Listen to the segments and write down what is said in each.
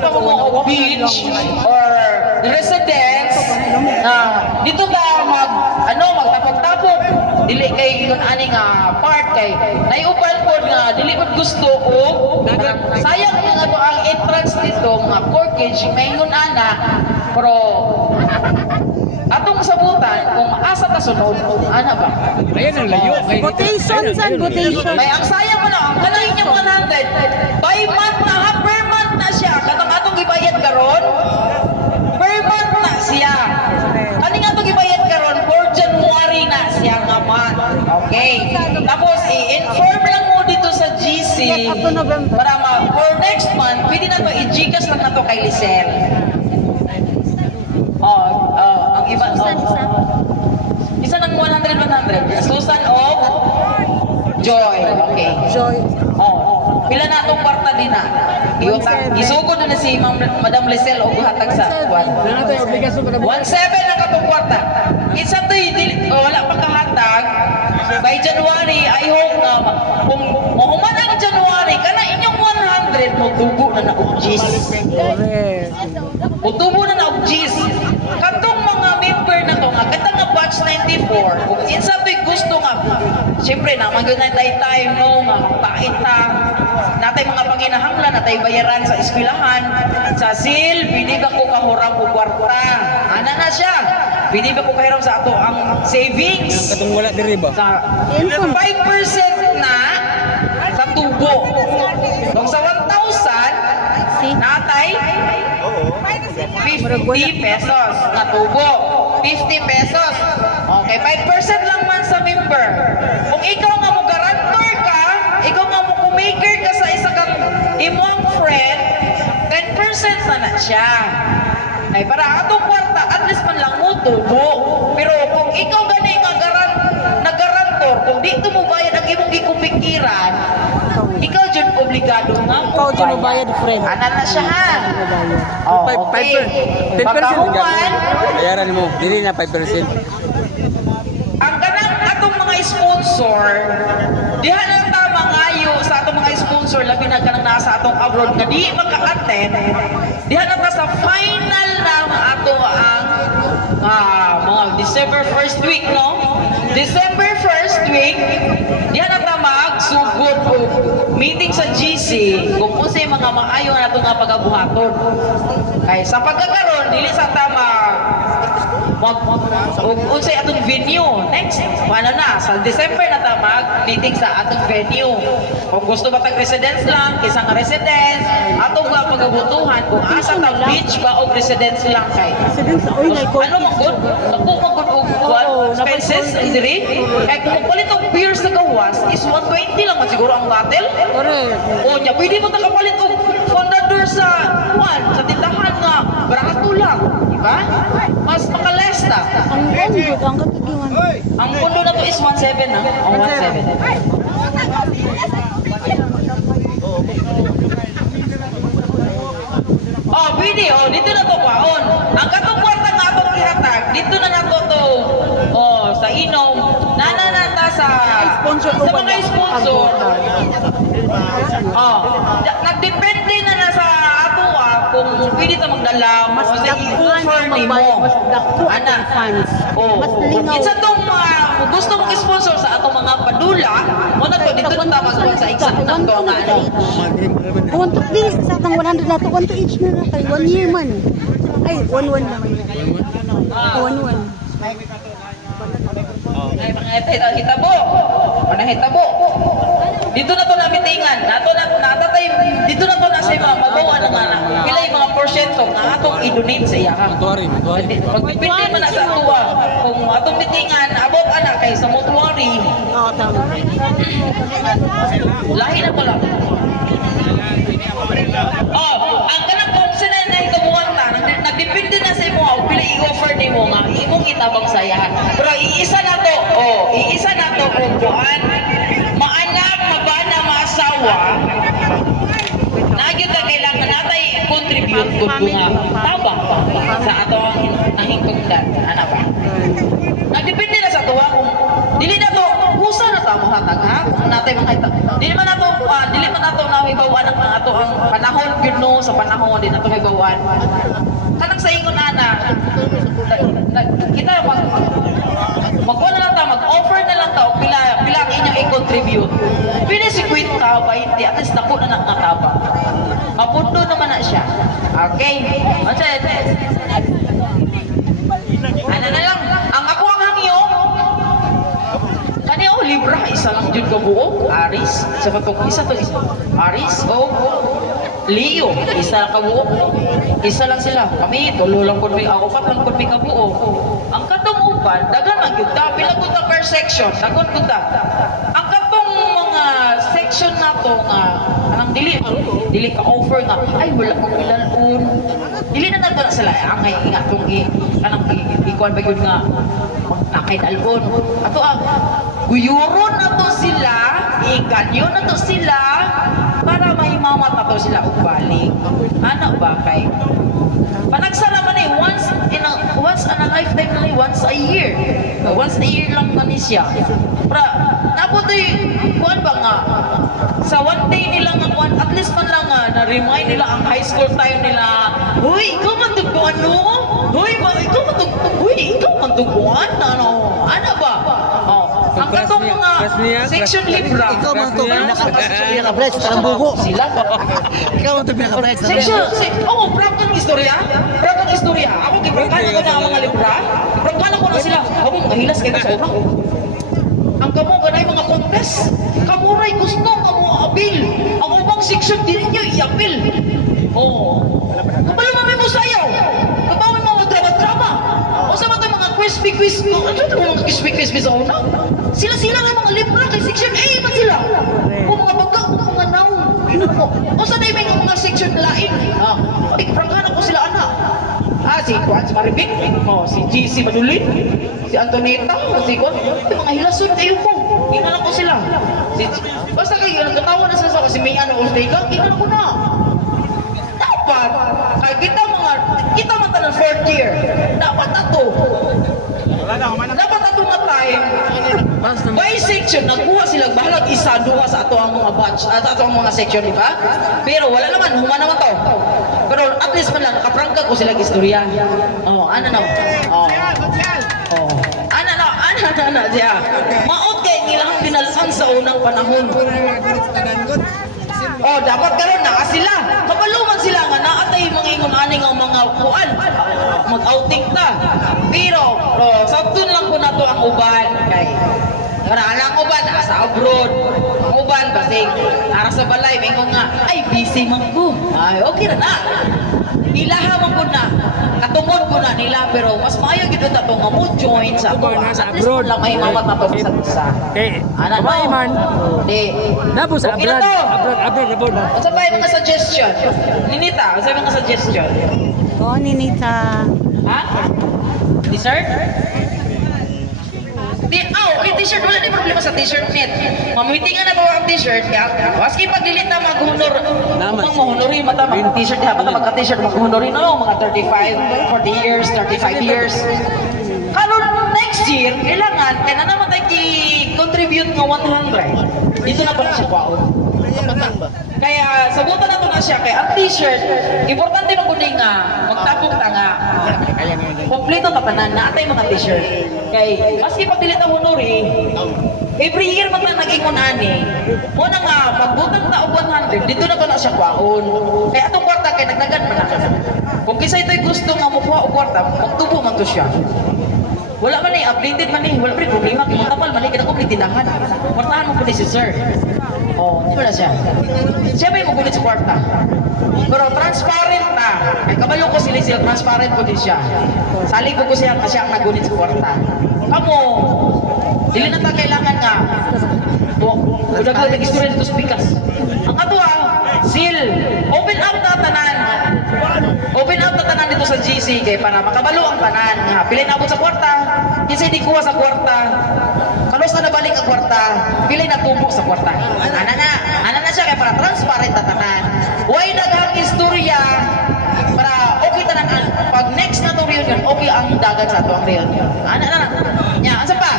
ka mo beach or residence dito ba magtapok-tapok dili kay yun aning part kay naiupan ko nga dili ko gusto o sayang nga to ang entrance dito mga corkage mayingon ana pero atong sabutan kung asa ta sunod ana ba ayan ang layo quotation san quotation may ang sayang mo na ang kanang inyong 100 by month na ha per month na siya katong atong gibayad karon per month na siya kaning atong gibayad karon for January na siya nga month okay tapos i-inform lang mo dito sa GC para for next month pwede na to i-GCash lang na to kay Lisel ang iba isa ng 100 Susan of Joy okay Joy pila na itong kwarta din na isugod na si Madam Lisel o buhatag sa 1.7 na katong kwarta isa to wala pa kahatag by January I hope na kung mahuman ang January kana inyong 100 mo tubo na na-ugis tubo na na-ugis katong mga member na to nga katong nga batch 94 kung insa to'y gusto nga siyempre na mag-unay time no nga paita natay mga panginahanglan natay bayaran sa eskwelahan sa SIL pwede ba ko kahuram ko kwarta ana na siya pwede ba ko kahiram sa ato ang savings katong wala diri ba sa 5% na sa tubo kung sa 1,000 natay 50 pesos na tubo 50 pesos okay 5% lang man sa member kung ikaw nga mo garantor ka ikaw nga mo kumaker ka sa isa kang imong friend 10% na siya ay para atong kwarta at least man lang mo tubo pero kung ikaw gani nga garantor kung dito mo bayad ang imong gikupikiran ikaw dyan obligado nga ikaw dyan mo bayad friend ana na siya ha okay 10% bayaran mo dili na 5% ang kanang atong mga sponsor diha na ta mangayo sa atong mga sponsor labi na kanang nasa atong abroad nga di maka-attend diha na ta sa final na ato ang mga December 1st week no December 1st week diha na ta magsugod og meeting sa GC kung unsay mga maayo na ato nga pagabuhaton kay sa pagkakaroon dili sa tama unsay atong venue next na sa December na ta mag-meeting sa atong venue kung gusto ba tag residence lang isang residence atong nga pagabutuhan kung asa ta beach ba o residence lang kay ano man gud ako magud og expenses diri kay kung palit og beer sa gawas is 120 lang man siguro ang bottle o nya pwede mo ta kapalit og fondador sa sa tindahan nga barato lang di ba mas makalesta ang good ang katugingan ang pundo na to is 17 na ang 17 pwede dito na to kwaon ang katong kwarta nga atong ihatag dito na nato to sa inom nananata sa mga sponsor nagdepende na sa ato kung pwede ta magdala mas i-offer nimo ana mas lingaw isa tong gusto mong sponsor sa atong mga padula mo na to dito na ta magkuha sa exact na to nga ano want to please sa atong 100 na to want to each na kay 1 year man ay 1 naman 1 ay mga hitabo manahitabo dito na to na mitingan natatay dito na to na sa mga magawa ng anak pila yung mga porsyento nga atong i-donate sa iya magpipindi man na sa tuwa kung atong mitingan abot anak kay sa mutuary tama lahi na pala ang kanang kung sila na itabuhan ta nagdepende na sa imo pila i-offer nimo nga imong itabang sayahan pero iisa na to kung kuan maanak mabana maasawa nagyud ka kailangan natay contribute kung nga tabang sa ato ang hingkungdan ana ba nagdepende na sa tuwa kung dili na to usa na ta mohatag ha. Natay mga dili man nato na hibawan ang mga ato ang panahon gyud no sa panahon di nato hibawan. Kanang sa ingon ana kita magkuha na lang ta, mag-offer na lang ta o pila ang inyong i-contribute. Pwede si Quinta, 20, at least naku na nakataba. Mapundo naman na siya. Okay? Ano na lang, ang ako ang hangyo, kani o libra, isa lang dyan kabuo, Aris, sa patong, isa to, Aris, o Leo, isa lang kabuo, isa lang sila, kami, tulo lang kung may, upat lang kung may kabuo. Ang katong upan, dagan ang yun, bilang ko ta per section, dagan ko ta. Ang katong mga section na to nga, anang dili ka offer nga, ay wala kong ilalun. Dili na nato na sila, angay nga itong kanang ikuan ba yun nga, nakay na alun. Ato guyuron na to sila, iganyo na to sila, para mahimamat na to sila ugbalik. Ano ba kay? Panagsara man once in a lifetime na once a year. Once a year lang man siya. Pra, naputoy, kuan ba nga, sa one day nila nga kuan, at least man lang nga, na-remind nila ang high school time nila, huy, ikaw man tugbuan no? Huy, ikaw man tugbuan, ano? Ano ba? Oh, ang katong mga section libra. Ikaw man ito pinaka-bright sa Talambugo. Sila ba? Ikaw man ito pinaka-bright sa Section, prank ang istorya. Prank ang istorya. Ako, giprangkan ko na ang mga libra. Giprangkan ko na sila. Ako, mahilas kayo sa una. Ang kamo, ganay mga contest. Kamuray gusto, kamo abil. Ang ubang section, din nyo i-apil. Oo. Kapalo mami mo sayaw. Kabawi mo drama-drama. O sa mga mga quiz-quiz. Ano ito mga quiz-quiz sa una? Sila-sila nga mga libra kay section A man sila. O mga baga, mga naong. O sa na yung mga section lain. Iprangkan ako sila anak. Si Juan, si Maribik, si GC Manulin, si Antonita, si Juan, yung mga hilasun kayo po. Ingalan ko sila. Basta kayo, nagkatawa na sila sa si Mayan o Ortega, ingalan ko na. Dapat, kaya kita man tanong 4th year, dapat na to. Dapat na to nga time. By section, nagkuha sila bahalag isa, duha sa ato ang mga batch, at ato ang mga section, di ba? Pero wala naman, huma naman to. Pero at least man lang, nakaprangka ko sila istorya. Oh, ano na? Oh. Oh. Ano na siya. Maot kay nilang pinalaan sa unang panahon. Oh, dapat karon na sila. Kapaluman sila nga naatay mga ingon-aning ang mga kuan. Mag-outing ta. Pero sabton lang ko na to ang uban kay alang uban sa abroad. Ang uban basig ara sa balay mingon nga ay busy man ko. Ay okay ra na. Ilaha man ko na. Katungod ko na nila pero mas maayo gid ta to nga mo join sa ako. At least lang may mawat na to sa isa. Ana babae man. Di. Nabo sa Okay na abroad. to. Unsa ba yung mga suggestion? Ninita, unsa yung mga suggestion? Oo, Ninita. Ha? Dessert? Okay, t-shirt. Wala na problema sa t-shirt net. Mamitingan na to ang t-shirt. Maski pagdilit na mag-honor. Kung mag-honorin, mata mag-t-shirt. Mata magka-t-shirt, mag-honorin. No, mga 35, 40 years, 35 years. Karon next year, kailangan, kaya na naman tayo contribute ng 100. Dito na pa na siya kwaon. Kaya sabutan na to na siya kay ang t-shirt importante man kuning nga magtapok ta nga kompleto ta tanan na atay mga t-shirt kay maski pag dili ta honori every year man ta nag-ingon ani mo na nga pagbutang ta og 100 dito na to na siya kwaon kay atong kwarta kay nagdagan man na kung kisay toy gusto nga mo kuha og kwarta magtubo man to siya. Wala man eh, updated man eh, wala pa rin problema, kung matapal man eh, kada ko tindahan. Kwartahan mo po ni si sir. Oh, di ba na siya? Siya ba yung magulit sa kwarta? Pero transparent na. Ay kabalo ko sila, transparent ko din siya. Saling ko siya kasi ang nagulit sa kwarta. Kamo, dili na ta kailangan nga. Udah ka nag-istorya dito sa pikas. Ang ato seal, open up na tanan. Open up na tanan dito sa GC kay para makabalo ang tanan. Pili na abot sa kwarta, kinsa di kuha sa kwarta. Kalos na nabalik ang kwarta, pili na tubo sa kwarta. Ana na siya kay para transparent na tanan. Way daghang istorya para okay tanan pag next na to reunion, okay ang dagat sa to ang reunion. Ana na. Nya, asa pa?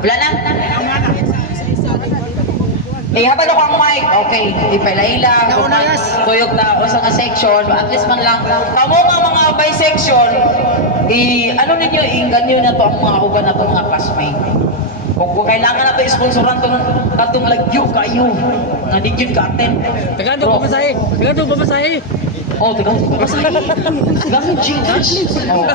Wala na. Ihatag ako ang mic. Okay, ipaila-ila. Tuyog na o sa nga section. At least man lang. Kamo nga mga bi-section, ano ninyo, inganyo na to ang mga uban na to mga classmate. Kung kailangan na to isponsoran katong lagyo kayo. Nga di yun ka-attend. Tagalog pamasahe. Tagalog pamasahe. Oh, Tagalog pamasahe. Tagalog Gcash. Oh.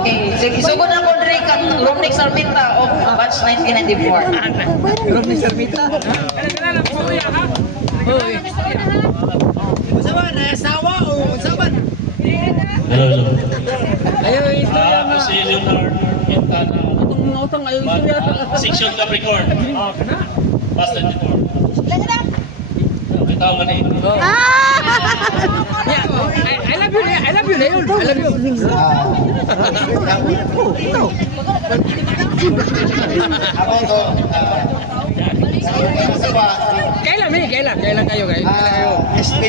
Okay, sige, isugod ako diri kang Romnick Sarmita of batch 1994. Romney Sarmita. Usaban, asawa o usaban? Hello. Ayaw istorya Ako nga. si Leonard Quintana, Itong mga utang ayaw istorya. Section Capricorn. Bus 24. May tao ganit. Yeah, I love you, I love you, Leon. I love you. Kailan kayo guys? Kailan kayo? ST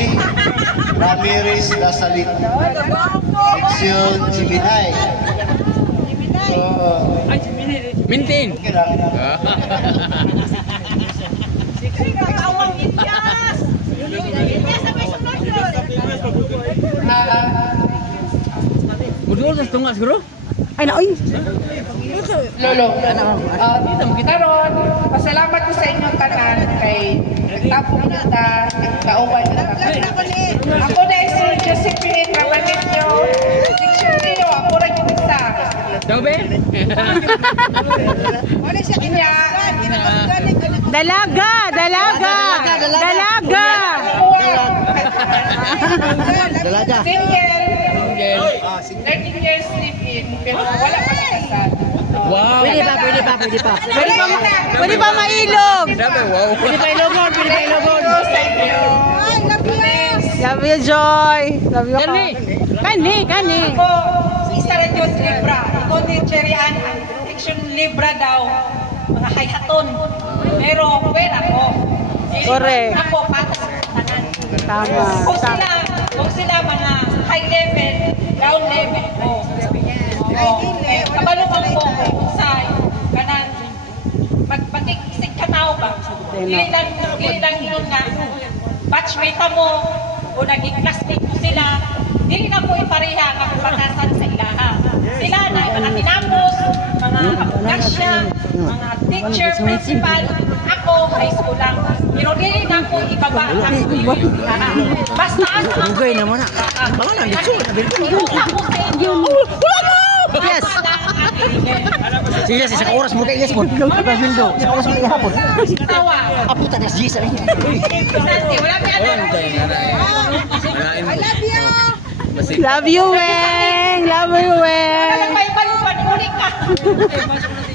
Ramirez Lasalit Section Jiminay. Maintain. Okay lang. Budol sa tungas siguro? Ay na, oy. Lolo, kita ron. Pasalamat ko sa inyo tanan kay nagtapong kita, kauban kita. Ako na si Josephine Ramanityo. Section Rio, ako rin yung isa. Sabi? Kanya, Dalaga, dalaga, dalaga. Dalaga. single, 13 years live-in, pero wala pa nakasal. Wow. Pwede pa. Pwede ba mailog? Sabi, wow. Pwede pa ilogon. Sa inyo. Love you, Joy. Love you, Kani. Kani. Ako, isa rin Diyos Libra. Ikaw ni Cherry Ann, Section Libra daw. Mga hayhaton. Pero, pwera ko. Correct. Ako, patas tanan. Tama. Kung sila mga high level, ground level ko. Kabalo ka po kung sa kanan. Magpagkikisig ka tao ba? Dili lang yun nga. Batchmate mo o naging classmate mo sila. Dili na po ipareha ang kapapatasan sa ilaha. Sila na mga tinapos, mga kapugasya, mga teacher, principal. Ako, high school lang. Pero dili na po ibaba ang basta asa ang Bugay naman na. Baka lang, dito. ako sa inyo. Yes. Sige, isang oras mo kay Yesmon. Pagbildo. Isang oras mo kay hapon. Tawa. Apo ta nas Gisa. Santi, wala pa yan. Love you, Weng. Love you, Weng. Walang may palupan, ulit ka.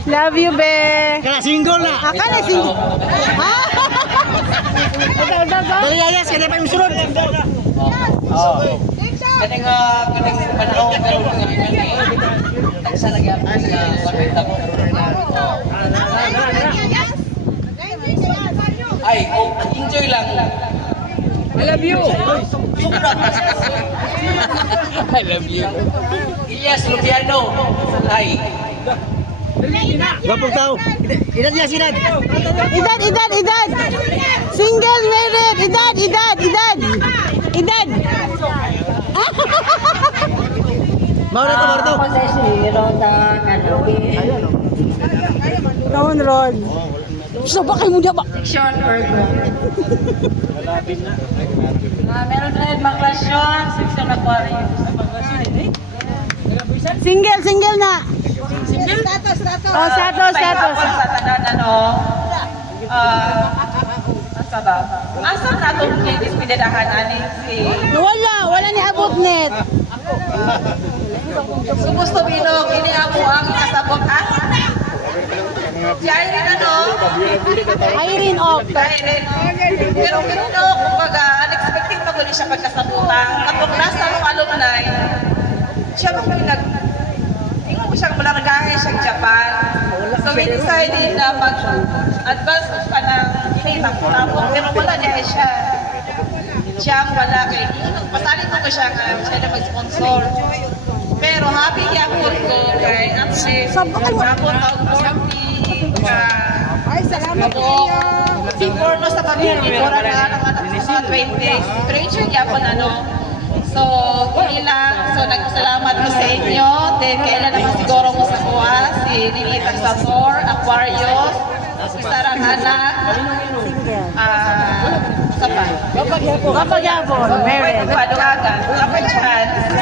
Love you, Be. Kaya single na. Aka na sing. Ha? Dali ayas kaya pa yung sunod. Kaning panahon pero sa lagyan sa pamilya mo. Ay, enjoy lang. I love you. I love you. Ilyas Lupiano. Ay, Gapong tao. Ilan niya sinad? Edad. Single, married. Edad. Mauna to, Marto. Noon, Ron. Gusto ba kayo mo diya ba? Sean Virgo. Meron na rin mga klasyon, section Aquarius. Single na. Oh, status. Sa tanan, asa ba? Asa na itong ladies pinadahan, ani? Wala ni abot net. So gusto binog, ini ako ang kasabot, ha? Si Irene, Irene off. Irene. Pero kumbaga, unexpected pa ko siya pagkasabutan. Kapag nasa alumni, siya pa tingnan mo siyang malagahe siyang Japan. So we decided na mag-advance pa ng initapon. Pero wala niya siya. Siya ang wala kay pasalin ko siya na mag-sponsor. Pero happy ako ko kay Atse. Sabon taon ko happy. Ay, salamat kayo. si Porno sa community for ang anak sa 23 siya yapon ano. So, kailan, so nagpasalamat ko sa inyo. Then, kailan naman siguro mo sa kuha, si Ninita Sabor, Aquarius, isa rang anak, sapa. Kapagyapon, Mary. Paduagan, kapag chance.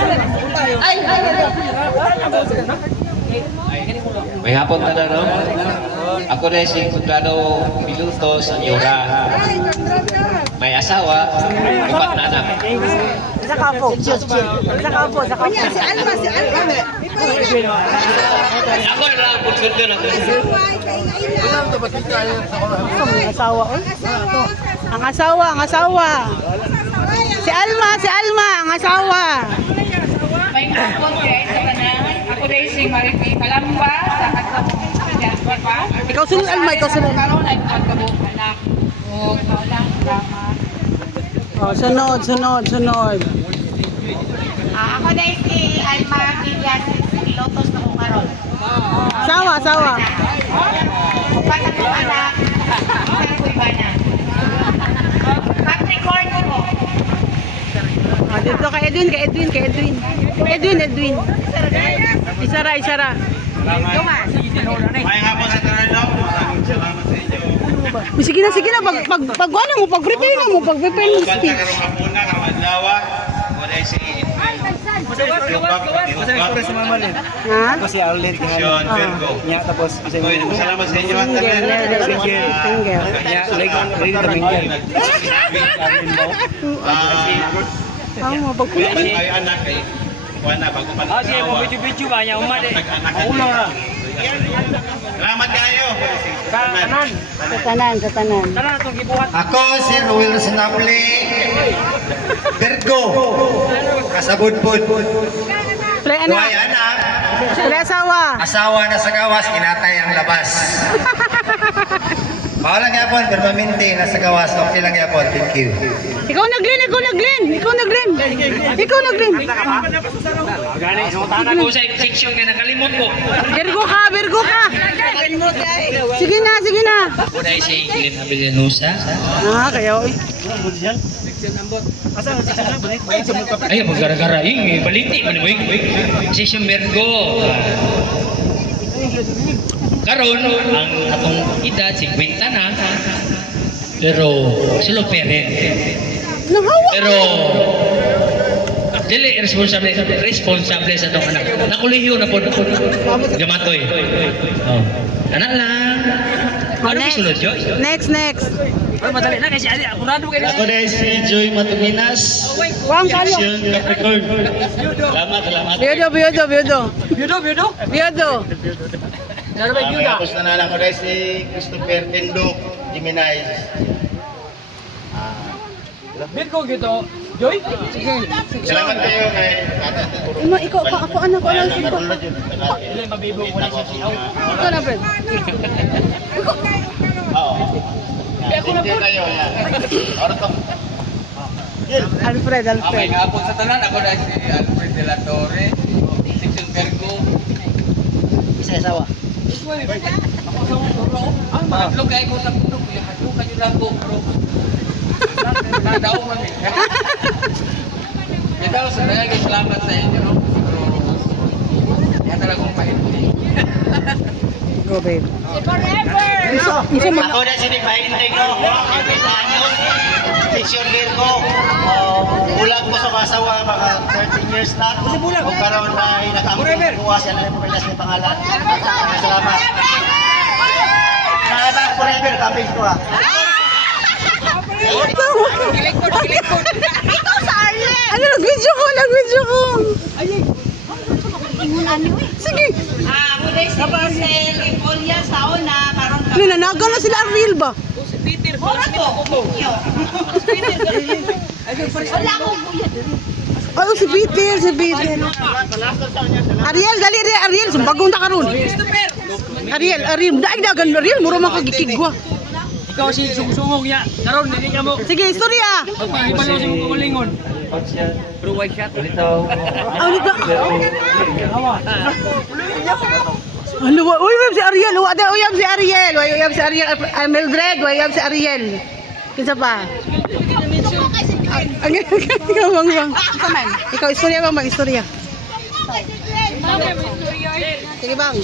Ay, May hapon na no? Ako na si Kudrado Piluto sa Yura. May asawa, 4 na anak. Sa kapo. Sa kapo, sa kapo. Ako na lang kung sunod na. Ang asawa, oy. Ang asawa. Si Alma, ang asawa. may hapon guys sa tanan. Ako rin si Maripi Kalamba sa Katapon pa. Ikaw sunod, Alma, ikaw sunod. Karoon ay pagkabuok anak. O, kaulang drama. Oh, sunod. Ako rin si Alma Villas, Pilotos na kong karoon. Sawa. Upat ako anak. Isang kuibana. Capricorn ko. Ah, dito kay Edwin. Edwin. Isara. Tumas. May hapon sa Taranlaw. Maraming salamat sa inyo. Sige na. Pag ano mo, pag-prepare mo Ganda speech. karong hapon na, karong adlaw. Wala si Ha? Ako si Arlene Sean Virgo. Niya tapos kasi Koy, salamat sa inyo. Single. niya ready to mingle. Amo, pag-prepare. Kayo anak kay Juana bago pa nag-asawa. Video ba niya? Umali. Nag-anak ka. Salamat kayo. Sa tanan. Tara na itong gibuhat. Ako si Ruel Sinapli, Virgo, Kasabudbud. Play Buhay anak. anak, Play asawa. asawa na sa gawas, kinatay ang labas. Bawal lang yapon, permanente na sa gawas, okay lang yapon, thank you. Ikaw na, Glenn. Gani, sumutahan ako sa section kaya nakalimot ko. Virgo ka. Sige na. Ako na si Glenn Abelianusa. Kaya oy. Ay, magara-gara. Baliti man mo. Session Virgo. Karon ang atong edad 50 na. Pero solo parent. Nahawa. Pero dili responsable sa atong anak. Nakulihiyo na po. Gamatoy. Oh. Anak lang. Ano bisunod, Joy? Next. Pero madali na kasi ali, akurado kayo. Ako na si Joy Matuminas. Wang kalo. Sean Capricorn. Salamat. Biodo. Ano ba yung Tapos na lang ko na si Christopher Tindok, Jimenez. Virgo gitu. Joy? Salamat kayo kay Ikaw pa ako anak ko lang ito. Dili mabibo ko na siya siyaw. Ikaw na, Fred. Oo. Thank you kayo. Orto. Alfred. hapon sa tanan. Ako na si Alfred de la Torre. Section Virgo. Isa asawa. Madlo kayo ko sa puno. Hadlo kayo lang ko. Nadaw man eh. Nadaw sa mga salamat sa inyo. No? Pero yan talagang pahinti. Go, babe. Ako na si Nick Pahinting, no? 50 anyos, Section Virgo. Bulag ko sa kasawa, mga 13 years na. Kung karoon na ay nakamping kuha siya na yung pamilyas ng pangalan. Salamat. Salamat forever, kaping ko ha. Ikaw sa Arlen! Ano, nag-video ko! Sige! Ako rin si Marcel Ipolia sa una. Karoon ka. Nananaga na sila Ariel ba? Mura to. Inyo. Wala akong buya. Ay, si Peter. Ariel, dali Ariel. Sumbagong ta karon. Ariel. Dagan Ariel. Mura makagikigwa. Ikaw si sungong niya. Karon hindi niya mo. Sige, istorya. Magpahibalo sa mga kulingon. Pero white shot. Ano ba? Ano ba? Uy, wala si Ariel. Uyab si Ariel. Uyab si Ariel. Mildred, uyab si Ariel. Kinsa pa? Ikaw bang. Ikaw istorya bang istorya. Sige bang.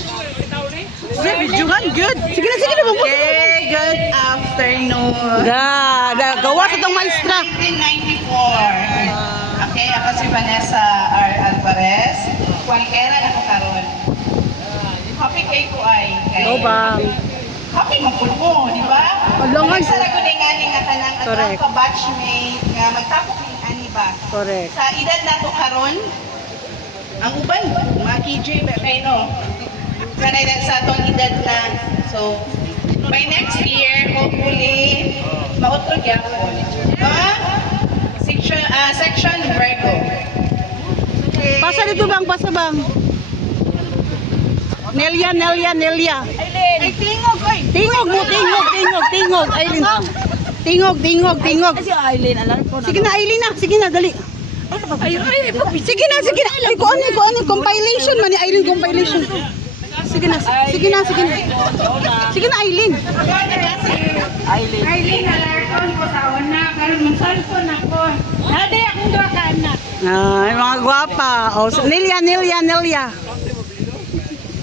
Videohan good. Sige na bang. Okay, good afternoon. Gawa sa tong maestra. 1994. Okay, ako si Vanessa R. Alvarez. Kualkera na ko karon. Happy kay ko ay kay. Go bang. Happy magpul mo, di ba? Alongan. Sa raguling ani nga tanang Correct. atong batchmate nga magtapok ning ani ba. Correct. Sa edad nato karon, ang uban, mga KJ kay no. Sa atong edad na. So, by next year, hopefully, mautrog yapon. Section Virgo. Okay. Pasa dito bang, pasa bang. Nelia. Ay, tingog, oy! Tingog. Aileen. Tingog. Si Aileen, alam ko Sige na, dali. Sige na. Ay, kung ano, compilation man ni Aileen, compilation. Sige na. Sige na, Aileen. Aileen, alarkon ko sa una. Karon mong cellphone ako. Nade akong duha ka anak. Ay, mga gwapa. Oh, Nelia.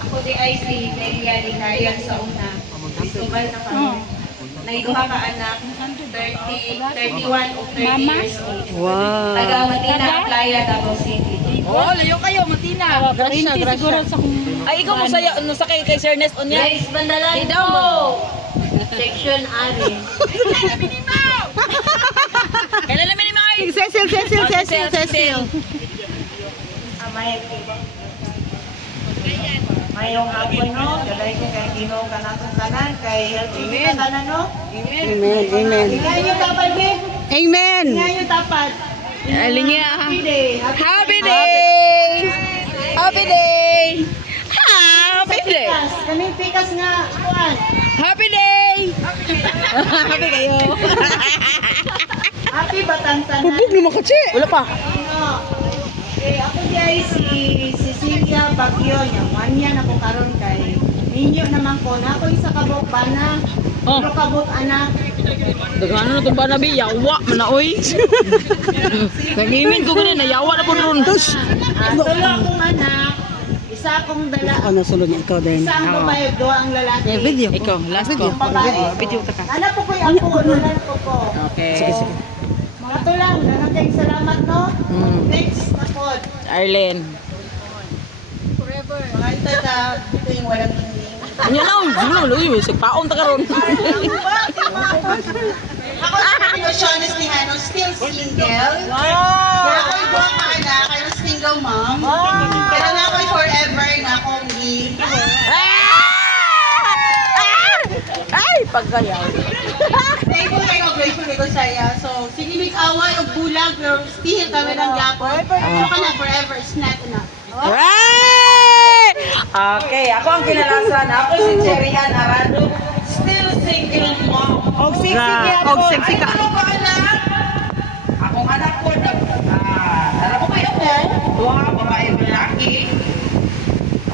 Ako di ay si Nelia Linayan sa una. Subay na kami. Naiduha ka anak. 31 o 30 years old. Wow. Taga Matina, Playa, Davao City. Oh, layo kayo, Matina. Gracia. Ay, ikaw mo saya, sakay kay Sir Nest on yan. Guys, bandalan Daw mo. Section Ari. Kailan namin ni Mike? Cecil. Mayong hapon no, galay ko kay Ginoo kanatong tanan kay LTV tanan no. Amen. Ngayon dapat be. Amen. Ngayon dapat. Alinya. Happy day. Happy day. Kami pikas nga kuan. Happy day. Happy kayo. Happy Batantanan. Pupog naman kasi. Wala pa. Ako di si Cecilia Bagyo niya. Manya na ko karon kay ninyo naman ko na ako isa kabok bana. Oh. Pero kabok anak. Dagano na itong banabi, yawa man na oy. Nagimin ko ganun, nayawa na po ron. Tulo akong anak. Isa akong dala. Ano sunod niya ikaw din? Isa ang babae, doa ang lalaki. Video. Ikaw, last Video. Video ka ka. Ano po ko yung ako? Nulan ko po. Okay. Sige. Mga to lang. Nanagay salamat no. Next na po. Arlen. Mga itada. Ito yung walang hindi. Ano na, luyo, sigpaon ta karon. Ako sa Pinosiones ni Hano, still single. Wow! Kaya ako'y buwang maanak, kayo single mom. Pero na ako'y forever na akong Ay, pagkayaw. Grateful kayo saya. So, sige away o bulag, pero still kami ng yapon. So ka na forever, is not enough. Right! Okay, ako ang kinalasan. Ako si Cherry Ann Arado, still single mom. Og sexy ka. Ano ba anak? Akong anak ko, alam ko kayo ko, duha babae lalaki.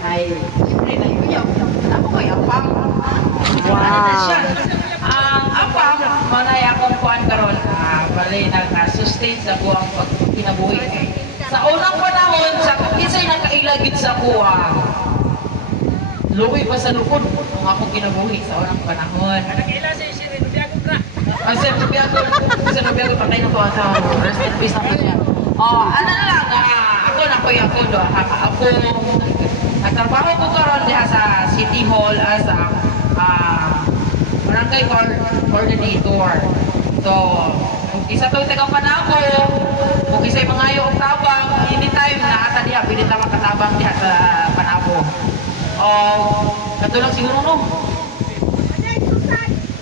Ay, siyempre na yun. Ako kayo, apang. Wow. Ang apang, manay akong kuhan karon, bali nag-sustain sa buwang pagkinabuhi. Sa unang panahon, sa kung isa'y nakailagid sa kuha, luwi pa sa lukod kung akong kinabuhi sa unang panahon. Ang Sir Nubiago, patay na to sa rest in peace na po siya. Ano na lang, ako nagtrabaho ko karon diha sa City Hall as a barangay coordinator. So, kung isa to taga-Panabo, kung isa'y mangayo og tabang, anytime na ata diha, pwede tama katabang diha sa Panabo. Katulong siguro no?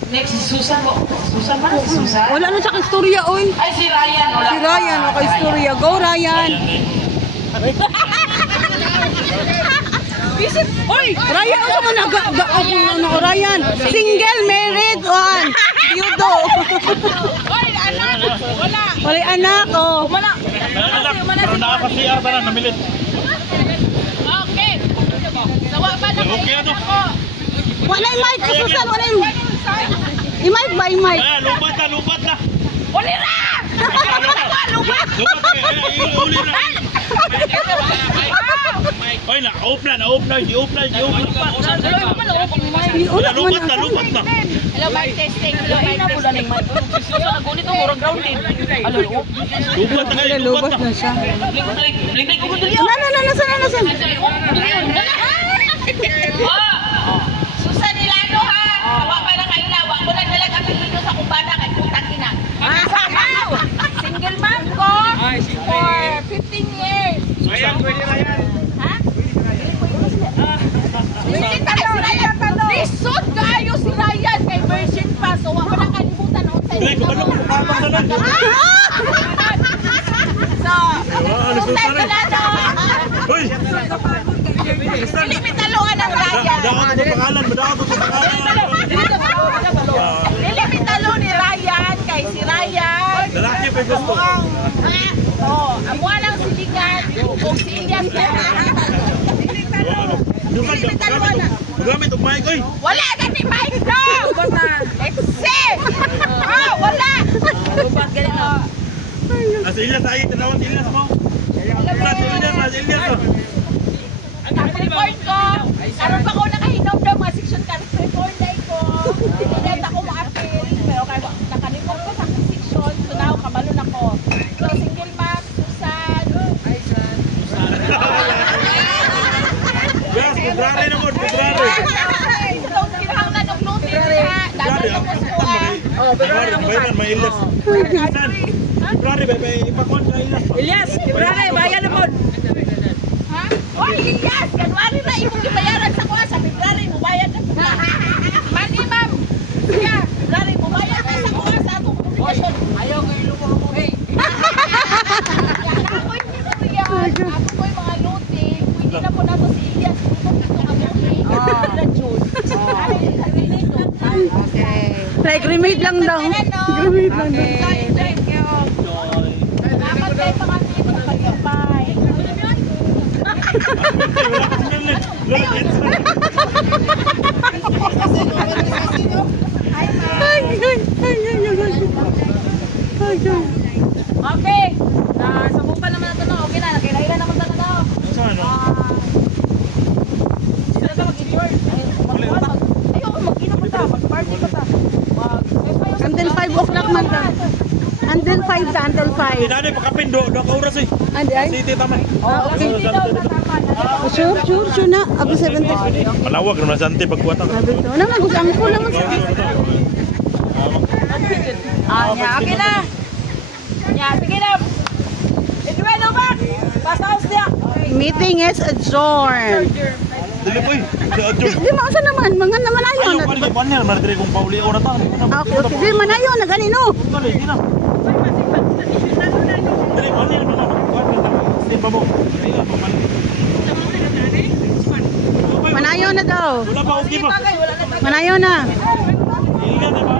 Next, Susan mo. Susan ba? Susan? Wala na siya istorya, oy. Ay, si Ryan. Wala Si Ryan, okay, istorya. Go, Ryan. Oy, Ryan, ano ka na? Ryan, single, married, one. Yudo. Hoy, anak! Wala! Wala anak, oh. Okay. Sawa ba na kayo ako? Wala yung mic, Susan, wala yung... I-mic ba, i-mic? Lupat na. Uli na! Lupat na. Oy, na-off na. Iulak mo na. Lupat na. Hello, mic testing. Hello, mic testing. Lubos na siya. Nasan? Susan Ilano ha! Hawa pa na kayo na. Wag mo na nalang apelido sa kumbana kay putang ina. Single mom ko for 15 years. Ha? Lisod kayo si Ryan kay Virgin pa. So wag mo na kalimutan ako sa inyo. So, Susan Ilano. Hoy! Nilipitaluan ng Ryan. Nilipitalo ni Ryan kay si Ryan. Lalaki pa gusto. Ang walang siligan kung si Elias Gamit ang mic, oy! wala na ni Mike no! Exit! Wala! Nasa Ilyas tayo, tinawag si Ilyas mo. Nasa Ilyas. Report ko, karoon pa ko nakahinom daw mga section card report na ko. Hindi na ako ma-appeal, pero nakanipot ko sa section, so now kabalo na ko. So single mom, Susan. Yes, kudrare na mo, kudrare. So kinahanglan ng notice na, dahil ko sa kuha. Bayaran, may Ilyas. Kudrare, ipakon sa Ilyas. Elias, Ibrahim, bayan na mo. Ha? Oy, Elias! January na imong gibayaran sa kuha. Sa February, mubayad na kuha. Mani, ma'am! Yeah, February, mubayad na sa kuha sa atong komunikasyon. Ayaw ko ilong mo hey. Ako'y Victoria. Ako'y mga lote. Pwede na po nato si Elias. Kung ito ka mo na June. Okay. Like, remade lang daw. Remade lang daw. Thank you. Salamat kayo mga people sa pagkapay. Okay. Sabong pa naman ito, no? Okay na. Nakilahila naman ito, no? Sila ka mag-enjoy. Ayaw, mag-inom pa ta. Mag-party pa ta. Until 5 o'clock man daw. Until 5 ta, until 5. Tinanay, pakapindo, doon ka oras eh. Andi ay? City taman. Sure na. Abi 70. Malawag naman sa ante pagkuwatan. Abi to. Nang nagusangko naman sa. Okay na. Sige na. Edwin, no ba? Basta siya. Meeting is adjourned. Dili po eh. Sa adjun. Di mo sa naman, mga naman ayo Ayaw na. pa rin panel, maratili kong pauli o na ta. Okay, di man ayo na ganino. Dali, di na. Dali, panel mo na. Steam pa mo. Dali na, pamanil. Manayo na daw. Wala pa, okay pa. Manayo na. Ingat, diba?